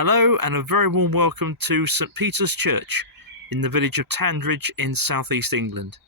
Hello and a very warm welcome to St Peter's Church in the village of Tandridge in southeast England.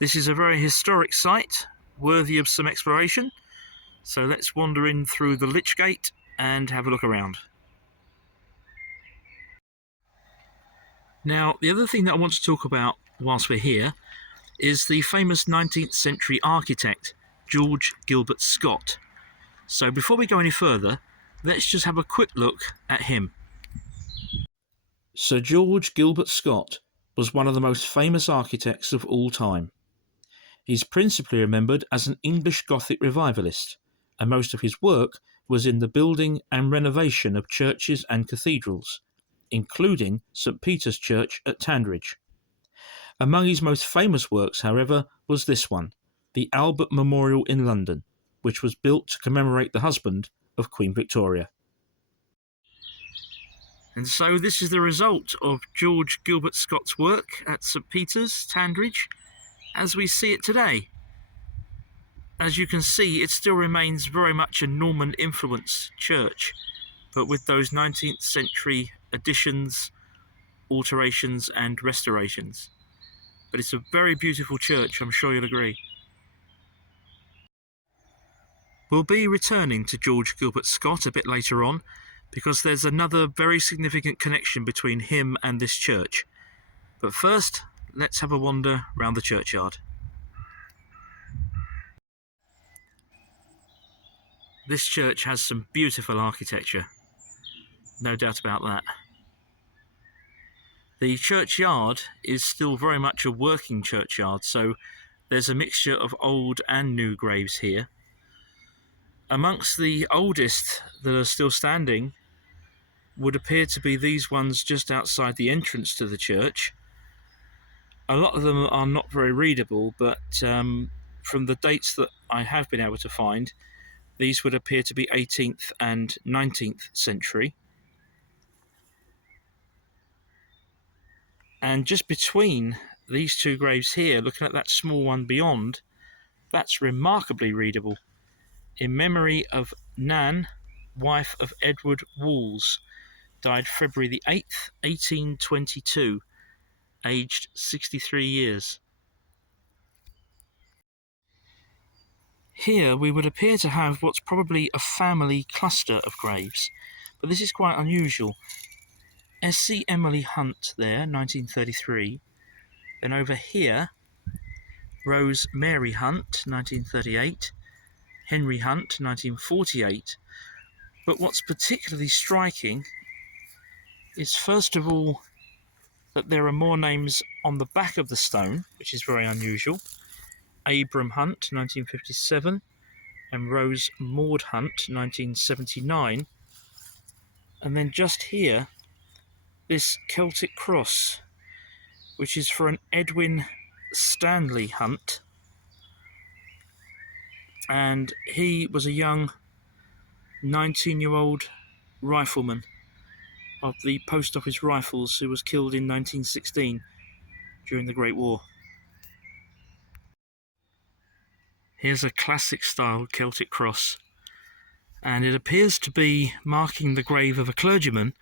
This is a very historic site, worthy of some exploration, so let's wander in through the Lich Gate and have a look around. Now, the other thing that I want to talk about whilst we're here is the famous 19th century architect George Gilbert Scott. So before we go any further, let's just have a quick look at him. Sir George Gilbert Scott was one of the most famous architects of all time. He's principally remembered as an English Gothic revivalist, and most of his work was in the building and renovation of churches and cathedrals, including St Peter's Church at Tandridge. Among his most famous works, however, was this one, the Albert Memorial in London, which was built to commemorate the husband of Queen Victoria. And so this is the result of George Gilbert Scott's work at St Peter's, Tandridge, as we see it today. As you can see, it still remains very much a Norman-influenced church, but with those 19th century additions, alterations and restorations. But it's a very beautiful church, I'm sure you'll agree. We'll be returning to George Gilbert Scott a bit later on, because there's another very significant connection between him and this church. But first, let's have a wander round the churchyard. This church has some beautiful architecture, no doubt about that. The churchyard is still very much a working churchyard, so there's a mixture of old and new graves here. Amongst the oldest that are still standing would appear to be these ones just outside the entrance to the church. A lot of them are not very readable, but from the dates that I have been able to find, these would appear to be 18th and 19th century. And just between these two graves here, looking at that small one beyond, that's remarkably readable. In memory of Nan, wife of Edward Walls, died February the 8th, 1822, aged 63 years. Here we would appear to have what's probably a family cluster of graves, but this is quite unusual. S.C. Emily Hunt there, 1933. Then over here, Rose Mary Hunt, 1938. Henry Hunt, 1948. But what's particularly striking is, first of all, that there are more names on the back of the stone, which is very unusual. Abram Hunt, 1957, and Rose Maud Hunt, 1979. And then just here, this Celtic cross, which is for an Edwin Stanley Hunt, and he was a young 19-year-old rifleman of the Post Office Rifles who was killed in 1916 during the Great War. Here's a classic style Celtic cross, and it appears to be marking the grave of a clergyman,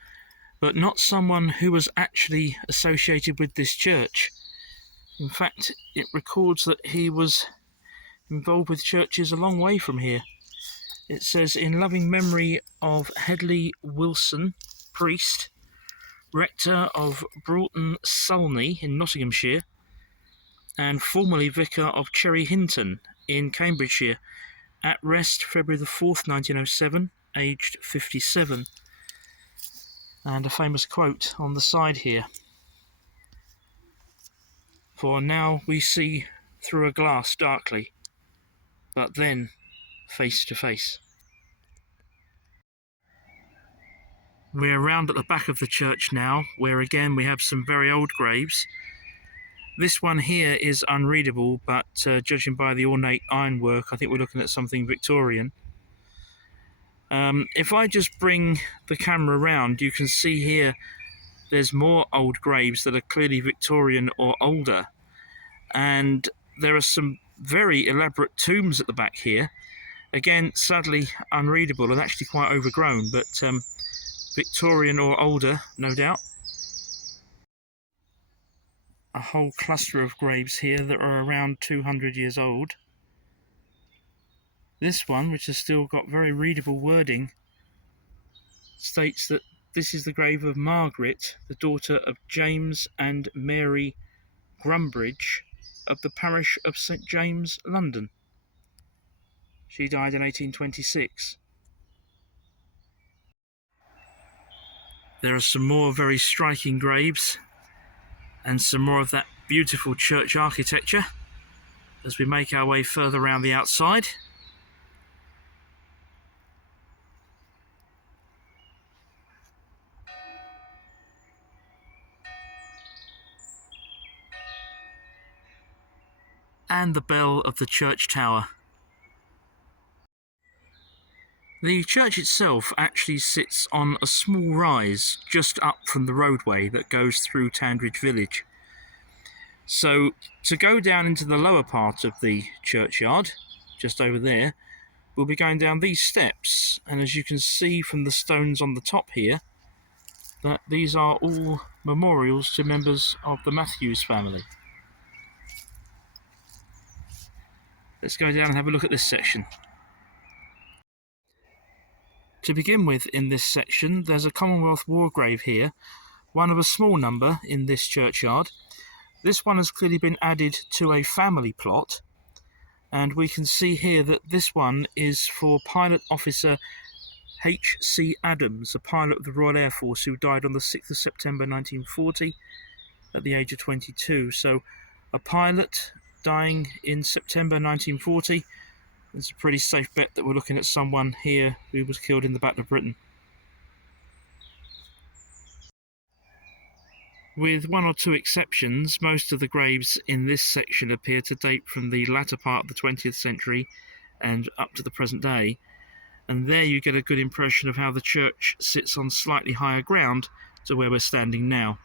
but not someone who was actually associated with this church. In fact, it records that he was involved with churches a long way from here. It says, in loving memory of Headley Wilson, priest, rector of Broughton Sulney in Nottinghamshire, and formerly vicar of Cherry Hinton in Cambridgeshire, at rest February the 4th, 1907, aged 57. And a famous quote on the side here. For now we see through a glass darkly, but then face to face. We're round at the back of the church now, where again we have some very old graves. This one here is unreadable, but judging by the ornate ironwork, I think we're looking at something Victorian. If I just bring the camera around, you can see here there's more old graves that are clearly Victorian or older, and there are some very elaborate tombs at the back here. Again, sadly unreadable and actually quite overgrown, but Victorian or older, no doubt. A whole cluster of graves here that are around 200 years old. This one, which has still got very readable wording, states that this is the grave of Margaret, the daughter of James and Mary Grumbridge of the parish of St James, London. She died in 1826. There are some more very striking graves and some more of that beautiful church architecture as we make our way further around the outside. And the bell of the church tower. The church itself actually sits on a small rise just up from the roadway that goes through Tandridge village. So to go down into the lower part of the churchyard, just over there, we'll be going down these steps, and as you can see from the stones on the top here, that these are all memorials to members of the Matthews family. Let's go down and have a look at this section. To begin with, in this section, there's a Commonwealth War grave here, one of a small number in this churchyard. This one has clearly been added to a family plot, and we can see here that this one is for Pilot Officer H.C. Adams, a pilot of the Royal Air Force who died on the 6th of September 1940 at the age of 22. So a pilot dying in September 1940, it's a pretty safe bet that we're looking at someone here who was killed in the Battle of Britain. With one or two exceptions, most of the graves in this section appear to date from the latter part of the 20th century and up to the present day, and there you get a good impression of how the church sits on slightly higher ground to where we're standing now.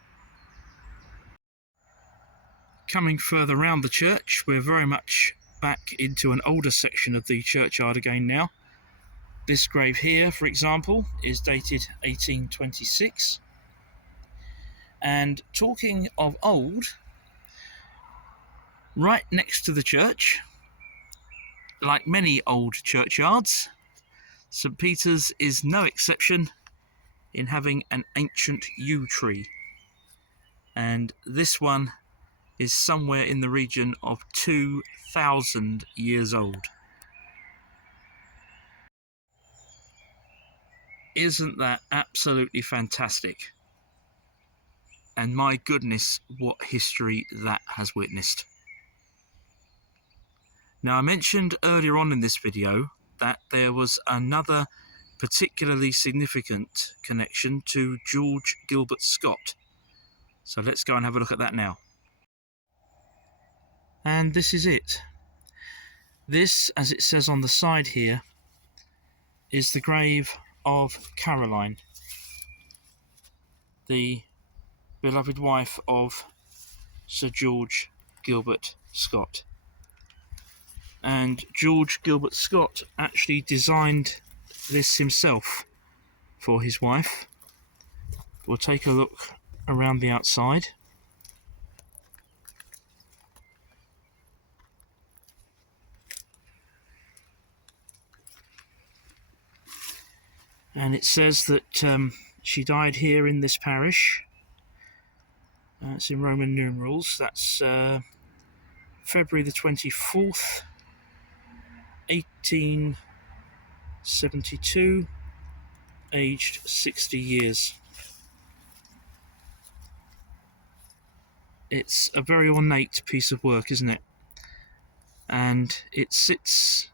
Coming further round the church, we're very much back into an older section of the churchyard again now. This grave here, for example, is dated 1826. And talking of old, right next to the church, like many old churchyards, St Peter's is no exception in having an ancient yew tree. And this one is somewhere in the region of 2,000 years old. Isn't that absolutely fantastic? And my goodness, what history that has witnessed. Now, I mentioned earlier on in this video that there was another particularly significant connection to George Gilbert Scott. So let's go and have a look at that now. And this is it. This, as it says on the side here, is the grave of Caroline, the beloved wife of Sir George Gilbert Scott. And George Gilbert Scott actually designed this himself for his wife. We'll take a look around the outside. And it says that she died here in this parish. It's in Roman numerals. That's February the 24th, 1872, aged 60 years. It's a very ornate piece of work, isn't it? And it sits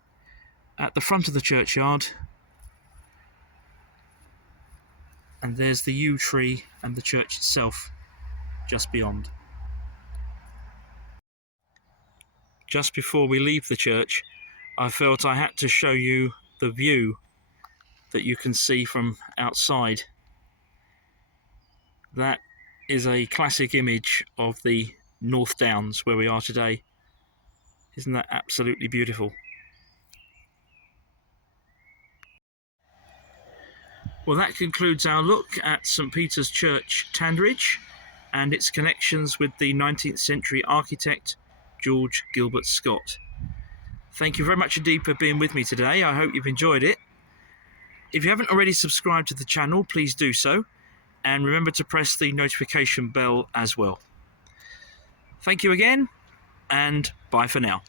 at the front of the churchyard, and there's the yew tree and the church itself just beyond. Just before we leave the church, I felt I had to show you the view that you can see from outside. That is a classic image of the North Downs where we are today. Isn't that absolutely beautiful? Well, that concludes our look at St Peter's Church, Tandridge, and its connections with the 19th century architect George Gilbert Scott. Thank you very much indeed for being with me today. I hope you've enjoyed it. If you haven't already subscribed to the channel, please do so, and remember to press the notification bell as well. Thank you again, and bye for now.